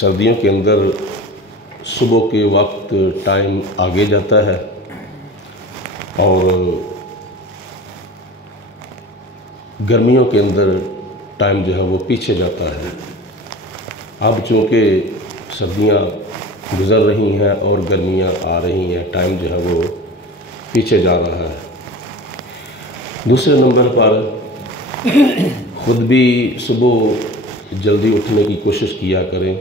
سردیوں کے اندر صبح کے وقت ٹائم آگے جاتا ہے اور گرمیوں کے اندر ٹائم جو ہے وہ پیچھے جاتا ہے۔ اب چونکہ سردیاں گزر رہی ہیں اور گرمیاں آ رہی ہیں، ٹائم جو ہے وہ پیچھے جا رہا ہے۔ دوسرے نمبر پر خود بھی صبح جلدی اٹھنے کی کوشش کیا کریں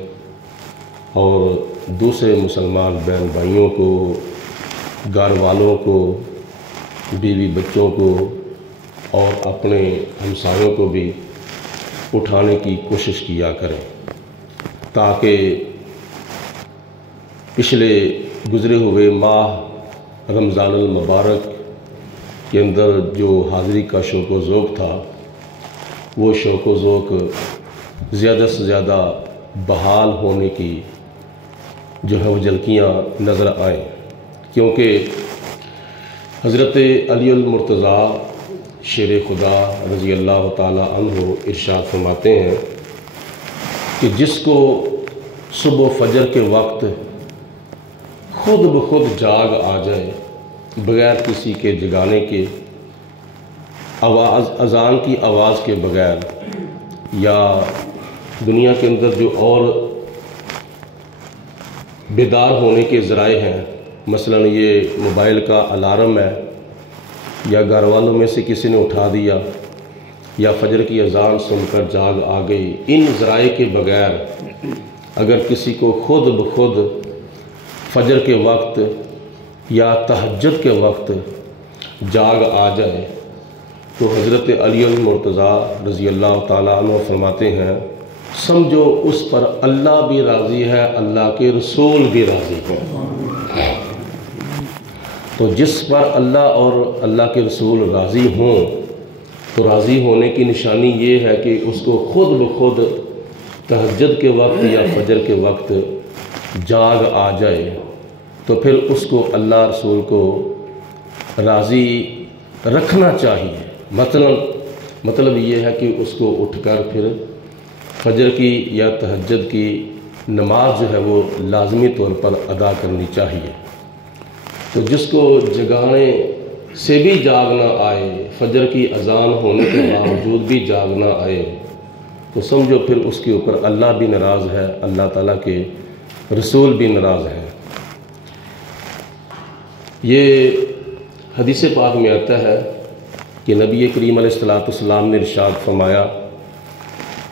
اور دوسرے مسلمان بہن بھائیوں کو، گھر والوں کو، بیوی بچوں کو اور اپنے ہمسایوں کو بھی اٹھانے کی کوشش کیا کریں، تاکہ پچھلے گزرے ہوئے ماہ رمضان المبارک کے اندر جو حاضری کا شوق و ذوق تھا، وہ شوق و ذوق زیادہ سے زیادہ بحال ہونے کی جو ہے وہ جھلکیاں نظر آئیں، کیونکہ حضرت علی المرتضیٰ شیر خدا رضی اللہ تعالی عنہ ارشاد فرماتے ہیں کہ جس کو صبح فجر کے وقت خود بخود جاگ آ جائے بغیر کسی کے جگانے کے، اذان کی آواز کے بغیر، یا دنیا کے اندر جو اور بیدار ہونے کے ذرائع ہیں، مثلا یہ موبائل کا الارم ہے، یا گھر والوں میں سے کسی نے اٹھا دیا، یا فجر کی اذان سن کر جاگ آ گئی، ان ذرائع کے بغیر اگر کسی کو خود بخود فجر کے وقت یا تہجد کے وقت جاگ آ جائے تو حضرت علی المرتضیٰ رضی اللہ تعالیٰ عنہ فرماتے ہیں سمجھو اس پر اللہ بھی راضی ہے، اللہ کے رسول بھی راضی ہے۔ تو جس پر اللہ اور اللہ کے رسول راضی ہوں تو راضی ہونے کی نشانی یہ ہے کہ اس کو خود بخود تہجد کے وقت یا فجر کے وقت جاگ آ جائے، تو پھر اس کو اللہ رسول کو راضی رکھنا چاہیے۔ مطلب یہ ہے کہ اس کو اٹھ کر پھر فجر کی یا تہجد کی نماز جو ہے وہ لازمی طور پر ادا کرنی چاہیے۔ تو جس کو جگانے سے بھی جاگ نہ آئے، فجر کی اذان ہونے کے باوجود بھی جاگ نہ آئے، تو سمجھو پھر اس کے اوپر اللہ بھی ناراض ہے، اللہ تعالیٰ کے رسول بھی ناراض ہے۔ یہ حدیث پاک میں آتا ہے کہ نبی کریم علیہ السلام نے ارشاد فرمایا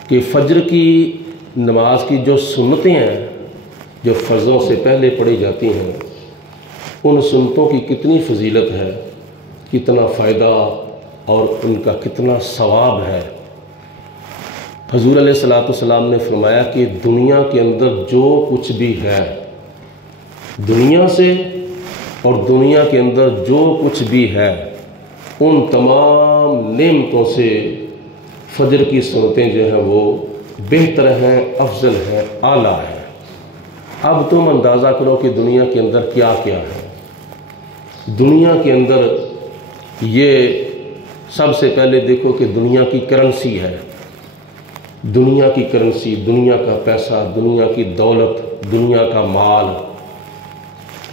کہ فجر کی نماز کی جو سنتیں ہیں، جو فرضوں سے پہلے پڑھی جاتی ہیں، ان سنتوں کی کتنی فضیلت ہے، کتنا فائدہ اور ان کا کتنا ثواب ہے۔ حضور علیہ السلام نے فرمایا کہ دنیا کے اندر جو کچھ بھی ہے، دنیا سے اور دنیا کے اندر جو کچھ بھی ہے، ان تمام نعمتوں سے فجر کی سنتیں جو ہیں وہ بہتر ہیں، افضل ہیں، اعلیٰ ہیں۔ اب تم اندازہ کرو کہ دنیا کے اندر کیا کیا ہے۔ دنیا کے اندر یہ سب سے پہلے دیکھو کہ دنیا کی کرنسی ہے، دنیا کی کرنسی، دنیا کا پیسہ، دنیا کی دولت، دنیا کا مال،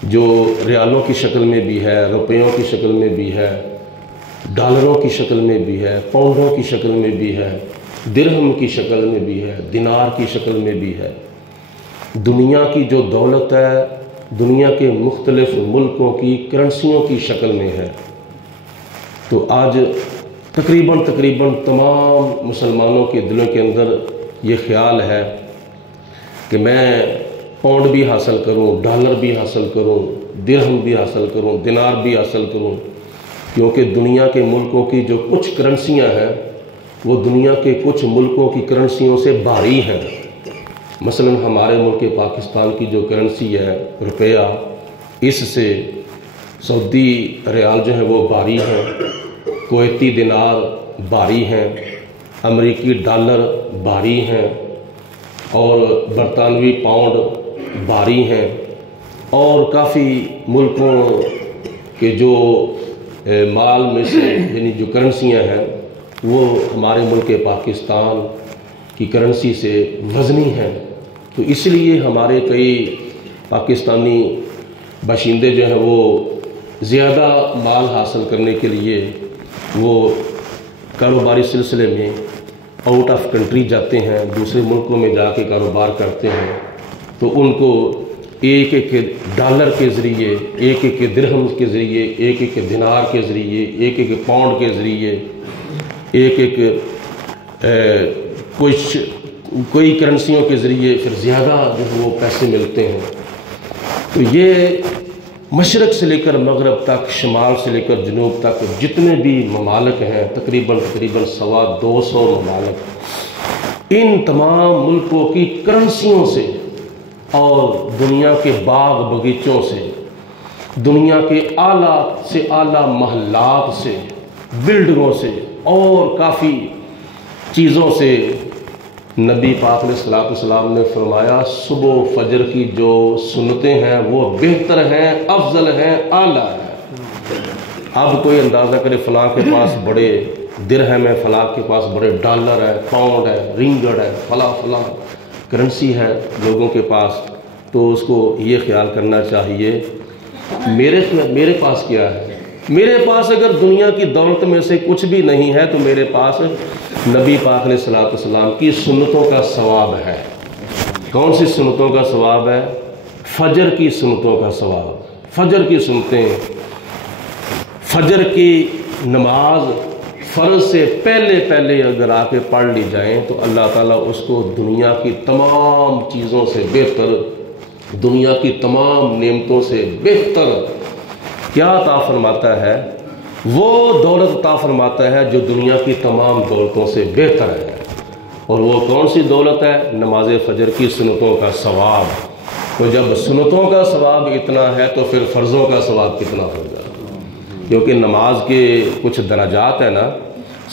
جو ریالوں کی شکل میں بھی ہے، روپیوں کی شکل میں بھی ہے، ڈالروں کی شکل میں بھی ہے، پاؤنڈوں کی شکل میں بھی ہے، درہم کی شکل میں بھی ہے، دینار کی شکل میں بھی ہے۔ دنیا کی جو دولت ہے دنیا کے مختلف ملکوں کی کرنسیوں کی شکل میں ہے۔ تو آج تقریباً تمام مسلمانوں کے دلوں کے اندر یہ خیال ہے کہ میں پاؤنڈ بھی حاصل کروں، ڈالر بھی حاصل کروں، درہم بھی حاصل کروں، دینار بھی حاصل کروں، کیونکہ دنیا کے ملکوں کی جو کچھ کرنسیاں ہیں وہ دنیا کے کچھ ملکوں کی کرنسیوں سے بھاری ہیں۔ مثلا ہمارے ملک پاکستان کی جو کرنسی ہے روپیہ، اس سے سعودی ریال جو ہے وہ بھاری ہیں، کویتی دینار بھاری ہیں، امریکی ڈالر بھاری ہیں، اور برطانوی پاؤنڈ بھاری ہیں، اور کافی ملکوں کے جو مال میں سے یعنی جو کرنسیاں ہیں وہ ہمارے ملک پاکستان کی کرنسی سے وزنی ہیں، تو اس لیے ہمارے کئی پاکستانی باشندے جو ہیں وہ زیادہ مال حاصل کرنے کے لیے وہ کاروباری سلسلے میں آؤٹ آف کنٹری جاتے ہیں، دوسرے ملکوں میں جا کے کاروبار کرتے ہیں، تو ان کو ایک ایک ڈالر کے ذریعے، ایک ایک درہم کے ذریعے، ایک ایک دینار کے ذریعے، ایک ایک پاؤنڈ کے ذریعے، ایک ایک کوئی کرنسیوں کے ذریعے پھر زیادہ جو ہے وہ پیسے ملتے ہیں۔ تو یہ مشرق سے لے کر مغرب تک، شمال سے لے کر جنوب تک جتنے بھی ممالک ہیں، تقریباً 250 ممالک، ان تمام ملکوں کی کرنسیوں سے اور دنیا کے باغ بغیچوں سے، دنیا کے اعلیٰ سے اعلیٰ محلات سے، بلڈنگوں سے اور کافی چیزوں سے نبی پاک علیہ السلام نے فرمایا صبح و فجر کی جو سنتیں ہیں وہ بہتر ہیں، افضل ہیں، اعلیٰ ہیں۔ اب کوئی اندازہ کرے فلاں کے پاس بڑے درہم ہے، فلاں کے پاس بڑے ڈالر ہے، پاؤنڈ ہے، رنگڑ ہے، فلاں کرنسی ہے لوگوں کے پاس، تو اس کو یہ خیال کرنا چاہیے میرے پاس کیا ہے۔ میرے پاس اگر دنیا کی دولت میں سے کچھ بھی نہیں ہے تو میرے پاس نبی پاک علیہ السلام کی سنتوں کا ثواب ہے۔ کون سی سنتوں کا ثواب ہے؟ فجر کی سنتوں کا ثواب۔ فجر کی سنتیں، فجر کی نماز فرض سے پہلے اگر آ کے پڑھ لی جائیں تو اللہ تعالیٰ اس کو دنیا کی تمام چیزوں سے بہتر، دنیا کی تمام نعمتوں سے بہتر کیا عطا فرماتا ہے؟ وہ دولت عطا فرماتا ہے جو دنیا کی تمام دولتوں سے بہتر ہے۔ اور وہ کون سی دولت ہے؟ نماز فجر کی سنتوں کا ثواب۔ تو جب سنتوں کا ثواب اتنا ہے تو پھر فرضوں کا ثواب کتنا ہوگا؟ کیونکہ نماز کے کچھ درجات ہیں نا،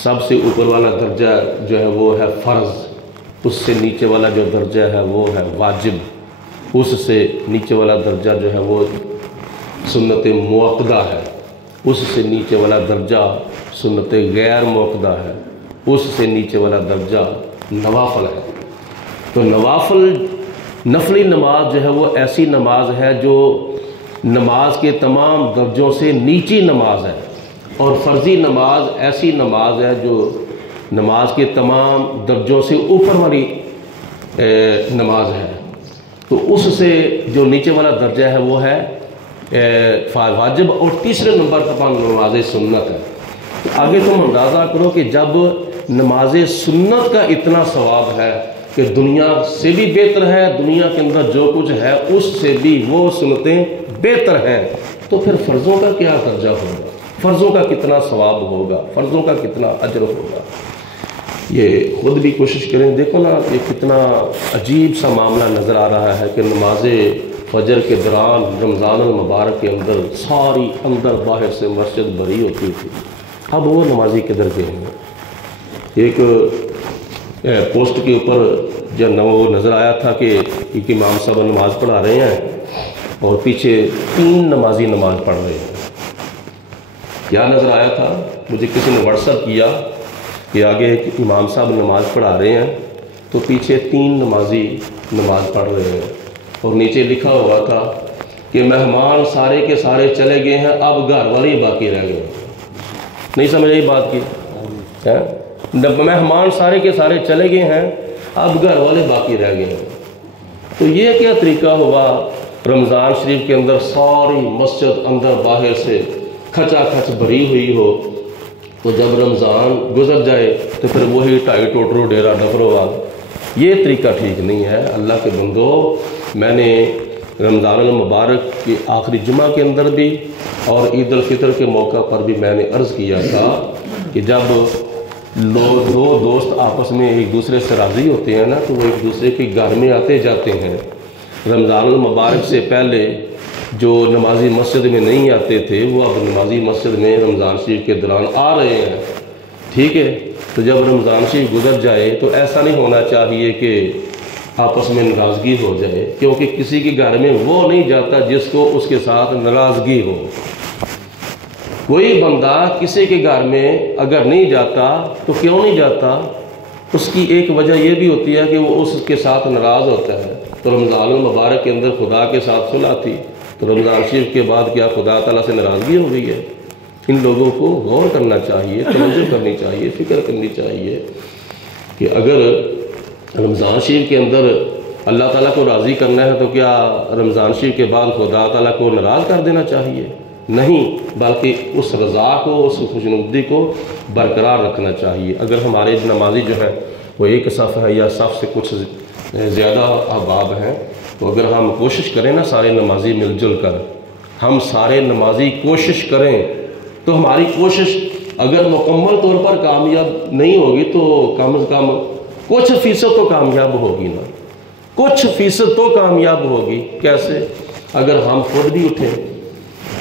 سب سے اوپر والا درجہ جو ہے وہ ہے فرض، اس سے نیچے والا جو درجہ ہے وہ ہے واجب، اس سے نیچے والا درجہ جو ہے وہ سنت موقدہ ہے، اس سے نیچے والا درجہ سنت غیر موقدہ ہے، اس سے نیچے والا درجہ نوافل ہے۔ تو نفلی نماز جو ہے وہ ایسی نماز ہے جو نماز کے تمام درجوں سے نیچی نماز ہے، اور فرضی نماز ایسی نماز ہے جو نماز کے تمام درجوں سے اوپر والی نماز ہے۔ تو اس سے جو نیچے والا درجہ ہے وہ ہے واجب، اور تیسرے نمبر پر نماز سنت ہے۔ تو آگے تم اندازہ کرو کہ جب نماز سنت کا اتنا ثواب ہے کہ دنیا سے بھی بہتر ہے، دنیا کے اندر جو کچھ ہے اس سے بھی وہ سنتیں بہتر ہیں، تو پھر فرضوں کا کیا درجہ ہوگا؟ فرضوں کا کتنا ثواب ہوگا؟ فرضوں کا کتنا اجر ہوگا؟ یہ خود بھی کوشش کریں۔ دیکھو نا یہ کتنا عجیب سا معاملہ نظر آ رہا ہے کہ نماز فجر کے دوران رمضان المبارک کے اندر ساری اندر باہر سے مسجد بھری ہوتی تھی، اب وہ نمازی کدھر گئے ہیں؟ ایک پوسٹ کے اوپر جب وہ نظر آیا تھا کہ ایک امام صاحب نماز پڑھا رہے ہیں اور پیچھے 3 نمازی نماز پڑھ رہے ہیں۔ کیا نظر آیا تھا؟ مجھے کسی نے واٹس ایپ کیا کہ آگے ایک امام صاحب نماز پڑھا رہے ہیں تو پیچھے 3 نمازی نماز پڑھ رہے ہیں، اور نیچے لکھا ہوا تھا کہ مہمان سارے کے سارے چلے گئے ہیں، اب گھر والے باقی رہ گئے۔ نہیں سمجھ آئی بات کی؟ مہمان سارے کے سارے چلے گئے ہیں، اب گھر والے باقی رہ گئے ہیں۔ تو یہ کیا طریقہ ہوا؟ رمضان شریف کے اندر ساری مسجد اندر باہر سے کھچا کھچ بھری ہوئی ہو، تو جب رمضان گزر جائے تو پھر وہی ٹائی ٹوٹرو ڈیرا ڈفروال۔ یہ طریقہ ٹھیک نہیں ہے۔ اللہ کے بندو، میں نے رمضان المبارک کی آخری جمعہ کے اندر بھی اور عید الفطر کے موقع پر بھی میں نے عرض کیا تھا کہ جب دو دوست آپس میں ایک دوسرے سے راضی ہوتے ہیں نا تو وہ ایک دوسرے کے گھر میں آتے جاتے ہیں۔ رمضان المبارک سے پہلے جو نمازی مسجد میں نہیں آتے تھے وہ اب نمازی مسجد میں رمضان شریف کے دوران آ رہے ہیں، ٹھیک ہے؟ تو جب رمضان شریف گزر جائے تو ایسا نہیں ہونا چاہیے کہ آپس میں ناراضگی ہو جائے، کیونکہ کسی کے گھر میں وہ نہیں جاتا جس کو اس کے ساتھ ناراضگی ہو۔ کوئی بندہ کسی کے گھر میں اگر نہیں جاتا تو کیوں نہیں جاتا؟ اس کی ایک وجہ یہ بھی ہوتی ہے کہ وہ اس کے ساتھ ناراض ہوتا ہے۔ تو رمضان المبارک کے اندر خدا کے ساتھ صلح تھی، تو رمضان شریف کے بعد کیا خدا تعالیٰ سے ناراضگی ہو گئی ہے؟ ان لوگوں کو غور کرنا چاہیے، توجہ کرنی چاہیے، فکر کرنی چاہیے کہ اگر رمضان شریف کے اندر اللہ تعالیٰ کو راضی کرنا ہے تو کیا رمضان شریف کے بعد خدا تعالیٰ کو ناراض کر دینا چاہیے؟ نہیں، بلکہ اس رضا کو، اس خوشنودی کو برقرار رکھنا چاہیے۔ اگر ہمارے نمازی جو ہے وہ ایک صف ہے یا صف سے کچھ زیادہ احباب ہیں، تو اگر ہم کوشش کریں نا سارے نمازی مل جل کر، ہم سارے نمازی کوشش کریں تو ہماری کوشش اگر مکمل طور پر کامیاب نہیں ہوگی تو کم از کم کچھ فیصد تو کامیاب ہوگی نا، کچھ فیصد تو کامیاب ہوگی۔ کیسے؟ اگر ہم خود بھی اٹھیں،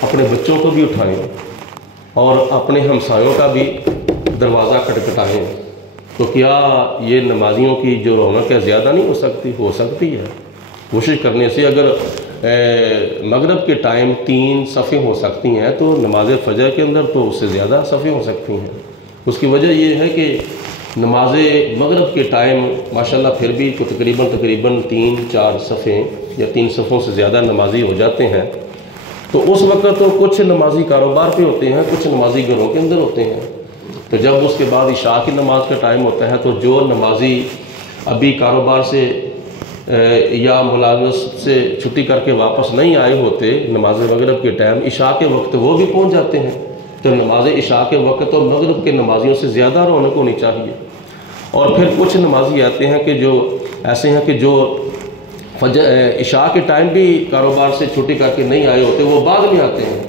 اپنے بچوں کو بھی اٹھائیں اور اپنے ہمسایوں کا بھی دروازہ کھٹکھٹائیں، تو کیا یہ نمازیوں کی جو رونق ہے زیادہ نہیں ہو سکتی؟ ہو سکتی ہے۔ کوشش کرنے سے اگر مغرب کے ٹائم 3 صفیں ہو سکتی ہیں تو نماز فجر کے اندر تو اس سے زیادہ صفیں ہو سکتی ہیں۔ اس کی وجہ یہ ہے کہ نماز مغرب کے ٹائم ماشاءاللہ پھر بھی تقریباً 3-4 صفیں یا 3 صفوں سے زیادہ نمازی ہو جاتے ہیں، تو اس وقت تو کچھ نمازی کاروبار پہ ہوتے ہیں، کچھ نمازی گھروں کے اندر ہوتے ہیں۔ تو جب اس کے بعد عشاء کی نماز کا ٹائم ہوتا ہے تو جو نمازی ابھی کاروبار سے یا ملازمت سے چھٹی کر کے واپس نہیں آئے ہوتے نماز مغرب کے ٹائم، عشاء کے وقت وہ بھی پہنچ جاتے ہیں، تو نماز عشاء کے وقت تو مغرب کے نمازیوں سے زیادہ رونق ہونی چاہیے۔ اور پھر کچھ نمازی آتے ہیں کہ جو ایسے ہیں کہ جو عشاء کے ٹائم بھی کاروبار سے چھٹی کر کے نہیں آئے ہوتے، وہ بعد میں آتے ہیں،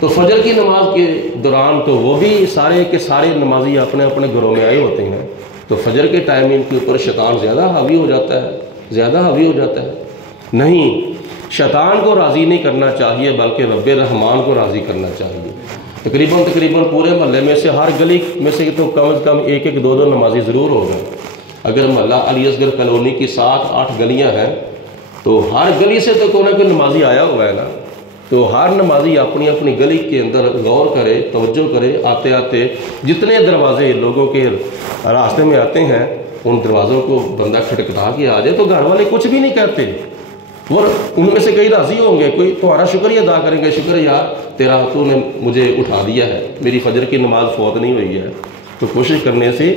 تو فجر کی نماز کے دوران تو وہ بھی سارے کے سارے نمازی اپنے اپنے گھروں میں آئے ہوتے ہیں، تو فجر کے ٹائم ان کے اوپر شیطان زیادہ حاوی ہو جاتا ہے، زیادہ حاوی ہو جاتا ہے۔ نہیں، شیطان کو راضی نہیں کرنا چاہیے بلکہ رب رحمان کو راضی کرنا چاہیے۔ تقریباً پورے محلے میں سے ہر گلی میں سے تو کم از کم 1-2 نمازی ضرور ہو گئے۔ اگر محلہ علی اصغر کالونی کی 7-8 گلیاں ہیں تو ہر گلی سے تو کوئی نہ کوئی نمازی آیا ہوا ہے نا، تو ہر نمازی اپنی اپنی گلی کے اندر غور کرے، توجہ کرے، آتے آتے جتنے دروازے لوگوں کے راستے میں آتے ہیں ان دروازوں کو بندہ کھٹکھٹا کے آ جائے تو گھر والے کچھ بھی نہیں کہتے، اور ان میں سے کئی راضی ہوں گے، کوئی تمہارا شکریہ ادا کریں گے، شکر یار تیرا تو نے مجھے اٹھا دیا ہے، میری فجر کی نماز فوت نہیں ہوئی ہے۔ تو کوشش کرنے سے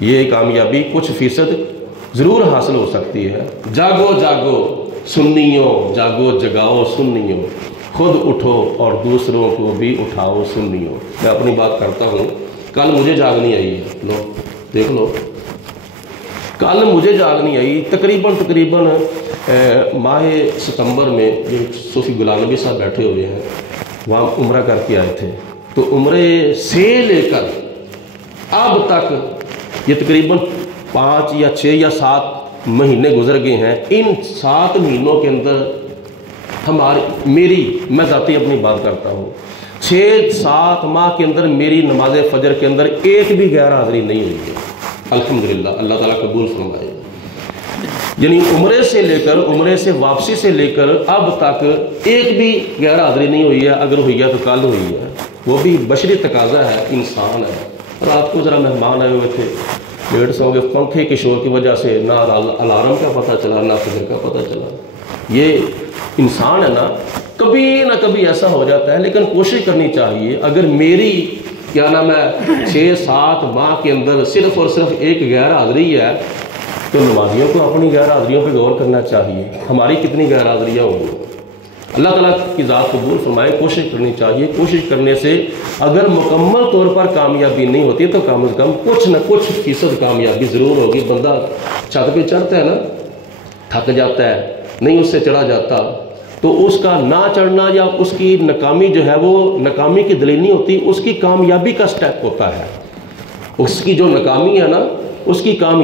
یہ کامیابی کچھ فیصد ضرور حاصل ہو سکتی ہے۔ جاگو جاگو سنیوں، جاگو جگاؤ سنیوں، خود اٹھو اور دوسروں کو بھی اٹھاؤ سنیوں۔ میں اپنی بات کرتا ہوں، کل مجھے جاگنی آئی ہے، لو دیکھ لو، کل مجھے جاگنی آئی تقریباً ماہ ستمبر میں جو صوفی غلام نبی صاحب بیٹھے ہوئے ہیں وہاں عمرہ کر کے آئے تھے، تو عمرے سے لے کر اب تک یہ تقریباً 5 یا 6 یا 7 مہینے گزر گئے ہیں۔ ان 7 مہینوں کے اندر میں ذاتی اپنی بات کرتا ہوں، 6-7 ماہ کے اندر میری نماز فجر کے اندر ایک بھی غیر حاضری نہیں ہوئی ہے، الحمدللہ، اللہ تعالیٰ قبول فرمائے۔ یعنی عمرے سے واپسی سے لے کر اب تک ایک بھی غیر حاضری نہیں ہوئی ہے، اگر ہوئی ہے تو کل ہوئی ہے، وہ بھی بشری تقاضا ہے، انسان ہے۔ رات کو ذرا مہمان آئے ہوئے تھے، لیٹ سو گئے، پنکھے کے شور کی وجہ سے نہ الارم کا پتہ چلا نہ فجر کا پتہ چلا۔ یہ انسان ہے نا، کبھی نہ کبھی ایسا ہو جاتا ہے، لیکن کوشش کرنی چاہیے۔ اگر میری کیا نام ہے 6-7 ماہ کے اندر صرف اور صرف ایک غیر حاضری ہے تو نمازیوں کو اپنی غیر حاضریوں پہ غور کرنا چاہیے، ہماری کتنی غیر حاضریاں ہوں گی۔ اللہ تعالیٰ کی ذات قبول فرمائے، کوشش کرنی چاہیے۔ کوشش کرنے سے اگر مکمل طور پر کامیابی نہیں ہوتی تو کم از کم کچھ نہ کچھ فیصد کامیابی ضرور ہوگی۔ بندہ چھت پہ چڑھتا ہے نا، تھک جاتا ہے، نہیں اس سے چڑھا جاتا، تو اس کا نہ چڑھنا یا اس کی ناکامی جو ہے وہ ناکامی کی دلیل نہیں ہوتی، اس کی کامیابی کا سٹیپ ہوتا ہے۔ اس کی جو ناکامی ہے نا، اس کی کامیابی